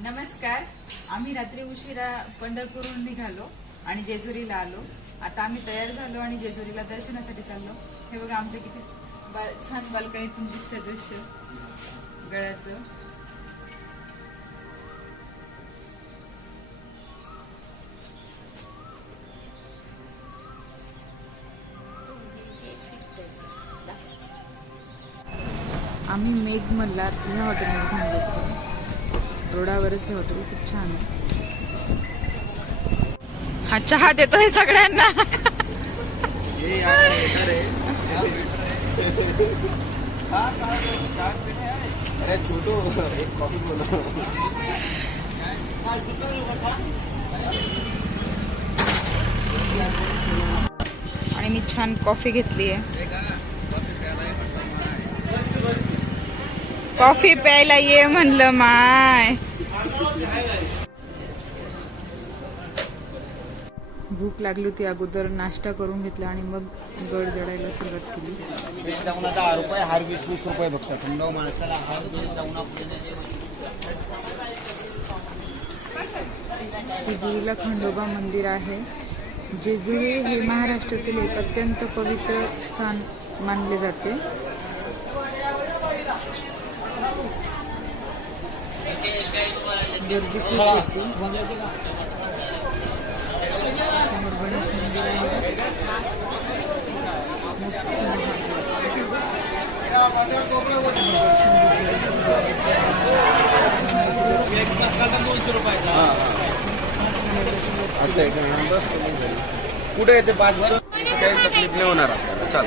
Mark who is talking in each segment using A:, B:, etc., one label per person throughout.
A: नमस्कार. आम्ही रात्री उशिरा पंढरपूरहून निघालो आणि जेजुरीला आलो. आता आम्ही तयार झालो आणि जेजुरीला दर्शनासाठी चाललो. हे बघा आमच्या किती बा- छान बाल्कनीतून दिसतं दृश्य. गळ्याचं. आम्ही मेघमल्ला या हॉटेलमध्ये थांबलो. रोडावरच हे हॉटेल. खूप छान आहे. हा चहा देतोय सगळ्यांना.
B: अरे छोटू एक कॉफी बोलो.
A: आणि मी छान कॉफी घेतली आहे. कॉफी प्यायला ये म्हणलं माय. भूक लागली होती अगोदर नाश्ता करून घेतला आणि मग गड जडायला सुरुवात केली.
B: दहा रुपये हार वीस वीस रुपये बघतात. थंड माणसाला हार घेऊन जाऊन
A: जेजुरीला खंडोबा मंदिर आहे. जेजुरी हे महाराष्ट्रातील एक अत्यंत पवित्र स्थान मानले जाते. गर्दी होती समोर गणेश मंदिर आहे
B: असं आहे का? कुठे येते पाच काही तकलीफ नाही होणार आपल्याला चाल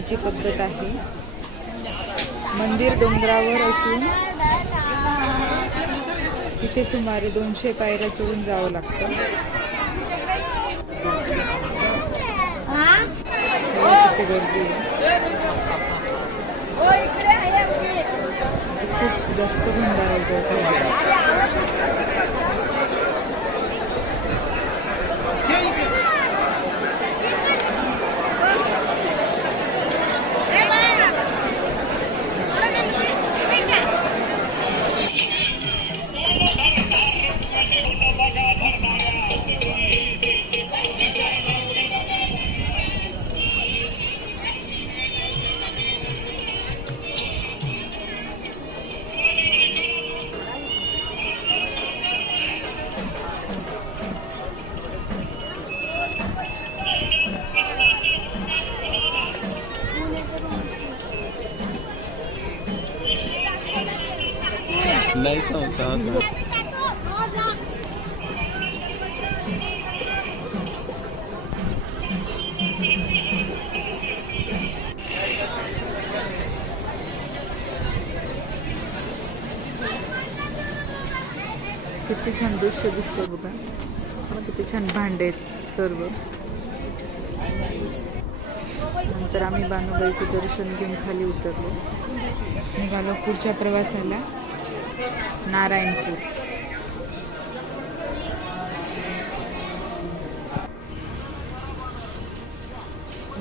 A: करण्याची पद्धत आहे. मंदिर डोंगरावर असून इथे सुमारे दोनशे पायऱ्या चढून जावं लागतं. गर्दी खूप जास्त होऊन होतो इथे.
B: नाही सांग
A: किती छान दृश्य दिसतं बघा. किती छान भांडे आहेत सर्व. नंतर आम्ही बानुबाईचं दर्शन घेऊन खाली उतरलो. निघालो पुढच्या प्रवासाला. नारायणपूर.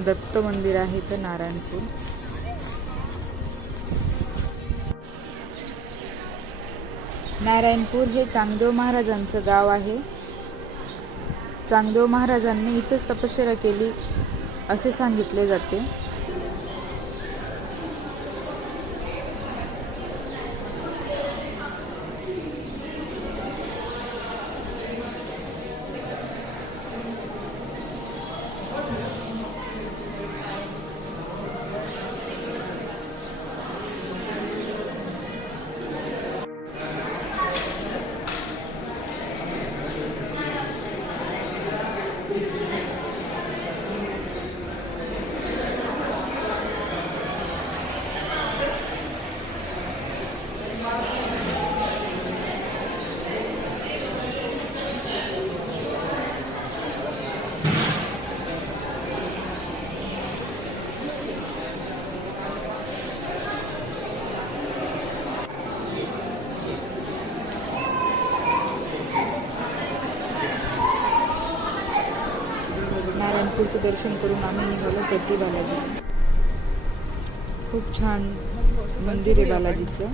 A: दत्त मंदिर आहे तर नारायणपूर. नारायणपूर हे चांगदेव महाराजांचं गाव आहे. चांगदेव महाराजांनी इथंच तपश्चर्या केली असे सांगितले जाते. ठाकूरचं दर्शन करून आम्ही निघालो प्रति बालाजी. खूप छान मंदिर आहे बालाजीचं.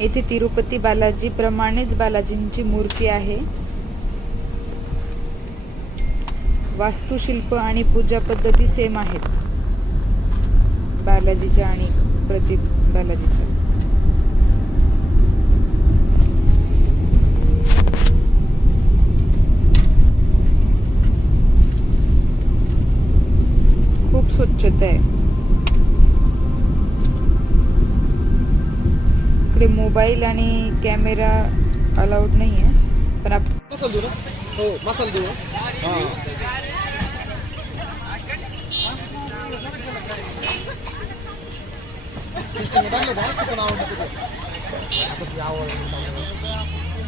A: येथे तिरुपती बालाजी प्रमाणेच बालाजींची मूर्ती आहे. वास्तुशिल्प आणि पूजा पद्धती सेम आहेत. बालाजीच्या आणि प्रति बालाजीच्या खूप स्वच्छता आहे. इकडे मोबाईल आणि कॅमेरा अलाउड नाही आहे पण आप
B: मसाला देऊ ना. हो मसाला देऊ हा.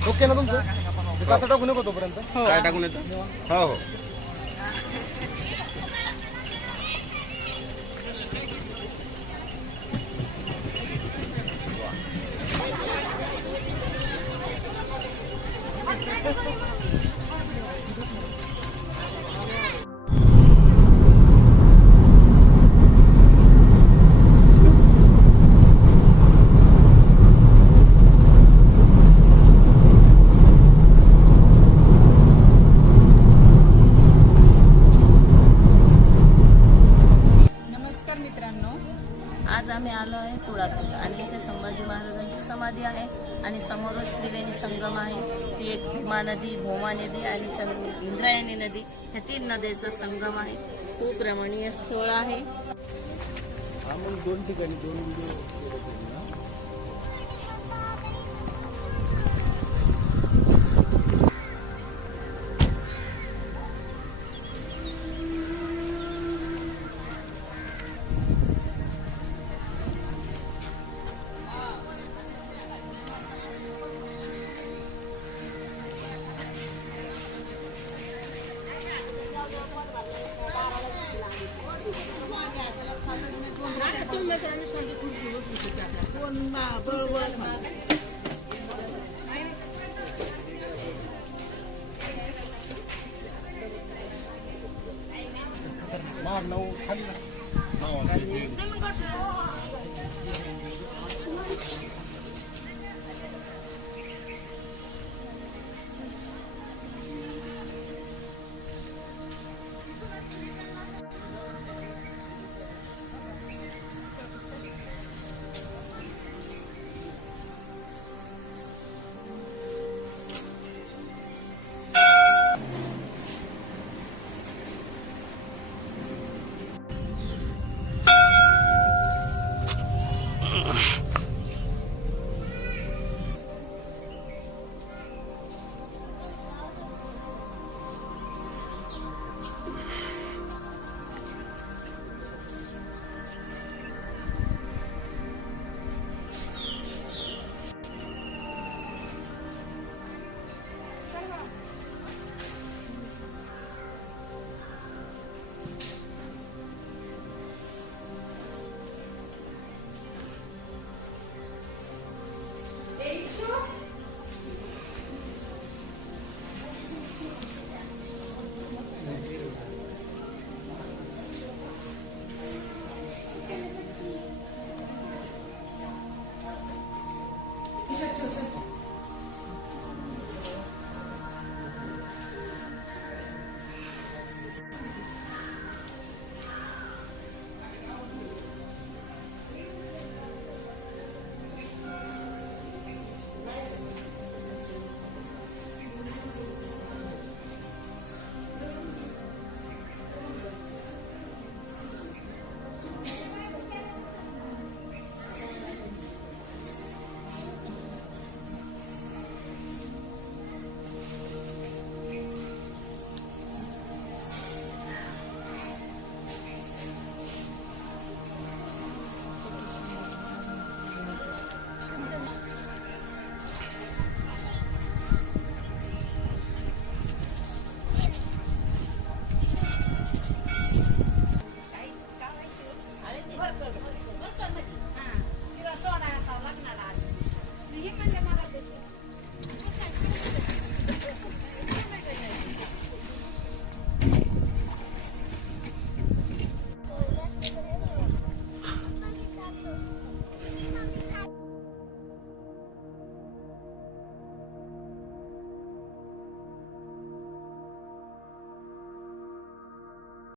B: ओके ना तुमचं? ते काचा टाकू नको तोपर्यंत. काय टाकून येतं? हो हो.
C: 哎。आम्ही आलो आहे तुळापूर आणि इथे संभाजी महाराजांची समाधी आहे आणि समोरच त्रिवेणी संगम आहे. ती एक भीमा नदी भोमा नदी आणि इंद्रायणी नदी ह्या तीन नद्यांचा संगम आहे. खूप रमणीय स्थळ आहे.
B: दोन ठिकाणी दोन 关嘛，不关嘛。哎。妈，那我看了，那我随便。